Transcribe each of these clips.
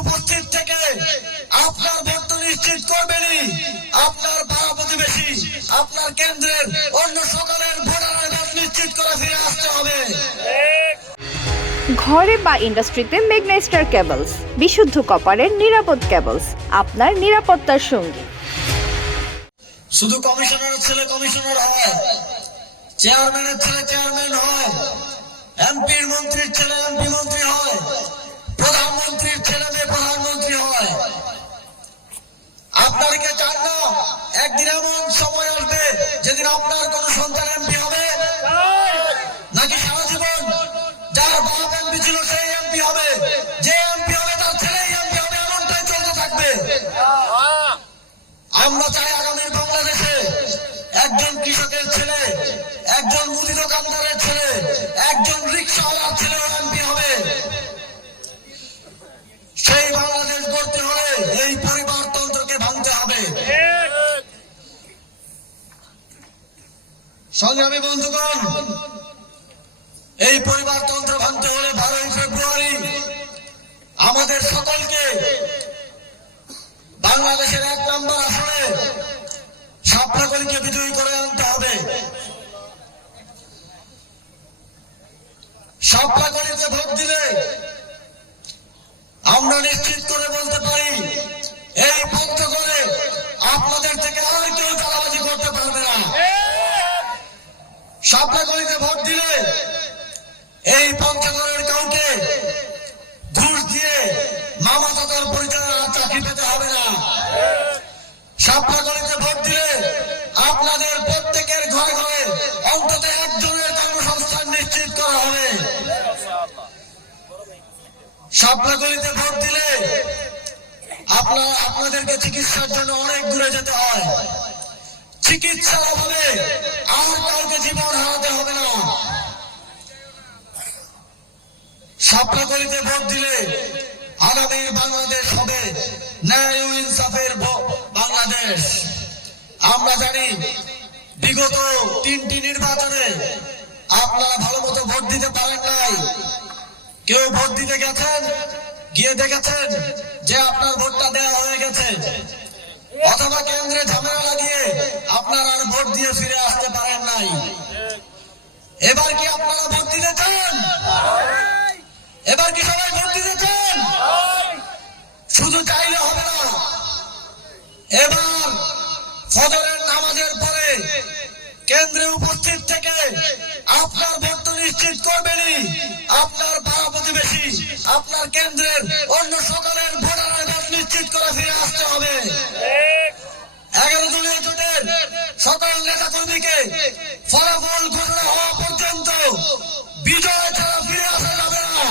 উপস্থিত থেকে আপনার ভোট নিশ্চিত করবেনই। আপনার পাড়া প্রতিবেশী, আপনার কেন্দ্রের অন্য সকলের ভোটারের ভোট নিশ্চিত করে ফিরে আসতে হবে। ঘরে বা ইন্ডাস্ট্রিতে মেঘনা স্টার কেবলস, বিশুদ্ধ কপারের নিরাপদ কেবলস, আপনার নিরাপত্তার সঙ্গী। শুধু কমিশনারের ছেলে কমিশনার হয়, চেয়ারম্যানের ছেলে চেয়ারম্যান হয়, এমপির মন্ত্রীর ছেলে এমপি মন্ত্রী হয়, প্রধানমন্ত্রীর ছেলে মেয়ে প্রধানমন্ত্রী হয়। আপনারা কি চান না একদিন এমন সময় আসবে যেদিন আপনার কোন সন্তান এমপি হবে? নাকি সারা জীবন যার বাপ এমপি ছিল সেই এমপি হবে, যে এমপি হবে তার ছেলেই এমপি হবে, এমনটাই চলতে থাকবে? আমরা চাই আগামী বাংলাদেশে একজন কৃষকের ছেলে, একজন মুদি দোকানদারের ছেলে, একজন রিক্সাওয়ালার ছেলে এমপি হবে। সেই বাংলাদেশ গড়তে হলে এই পরিবারতন্ত্রকে ভাঙতে হবে। সংগ্রামী বন্ধুগণ, এই পরিবারতন্ত্র ভাঙতে হলে 12ই ফেব্রুয়ারি আমাদের সকলকে বাংলাদেশের 1 নম্বর আসনে সাপড়াকলিকে বিজয়ী করে আনতে হবে। সাপড়াকলিতে ভোট দিলে আমরা নিশ্চিত করে বলতে পারি এই পঞ্চগড়ে আপনাদের থেকে আর কেউ চালাবাজি করতে পারবে না। সাপড়াকলিতে ভোট দিলে এই পঞ্চগড়ের কাউকে ঘুষ দিয়ে মামা দাদার পরিচয় চাকরি পেতে হবে না। সাপড়াকলিতে ভোট দিলে আপনাদের প্রত্যেকের ঘরে ঘরে অন্তত একজনের কর্মসংস্থান নিশ্চিত করা হবে। সাপড়াকলিতে ভোট দিলে আপনাদেরকে চিকিৎসার জন্য অনেক দূরে যেতে হয়। চিকিৎসার অভাবে আর কাউকে জীবন হারাতে হবে না। সাপড়াকলিতে ভোট দিলে আগামী বাংলাদেশ হবে ন্যায় ও ইনসাফের বাংলাদেশ। আমরা জানি বিগত 3টি নির্বাচনে আপনারা ভালো মতো ভোট দিতে পারেন নাই। কেউ ভোট দিতে গেছেন, গিয়ে দেখেছেন যে আপনার ভোটটা দেওয়া হয়ে গেছে, অথবা কেন্দ্রে ঝামেলা লাগিয়ে আপনারা আর ভোট দিয়ে ফিরে আসতে পারেন নাই। এবার কি আপনারা ভোট দিতে চান? এবার কি সবাই ভোট দিতে চান? শুধু চাইলে হবে না, এবার ফজরের নামাজের পরে কেন্দ্রে উপস্থিত থেকে আপনার ভোট নিশ্চিত করবেনই। আপনার পাড়া প্রতিবেশী, আপনার কেন্দ্রের অন্য সকলের ভোটারের ভোট নিশ্চিত করে ফিরে আসতে হবে। 11 দলীয় জোটের সকল নেতা কর্মীকে ফলাফল ঘোষণা হওয়া পর্যন্ত বিজয় ছাড়া ফিরে আসা যাবে না।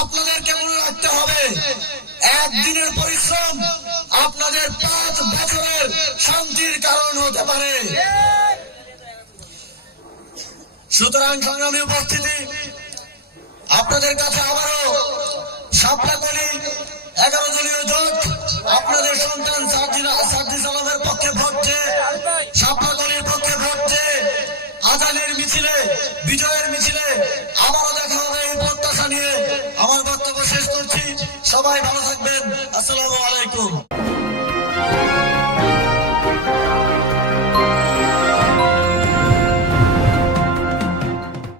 আপনাদেরকে মনে রাখতে হবে, একদিনের পরিশ্রম আপনাদের 5 বছরের শান্তির কারণ হতে পারে। সুতরাং সংগ্রামী উপস্থিতি, আপনাদের কাছে আবারও সাপড়াকলি 11 দলীয় জোট আপনাদের সন্তান সার্জিস আলমের পক্ষে ভোট চেয়ে, সাপড়াকলির পক্ষে ভোট চেয়ে আজানের মিছিলে, বিজয়ের মিছিলে আবারও দেখা হবে এই প্রত্যাশা নিয়ে আমার বক্তব্য শেষ করছি। সবাই ভালো থাকবে।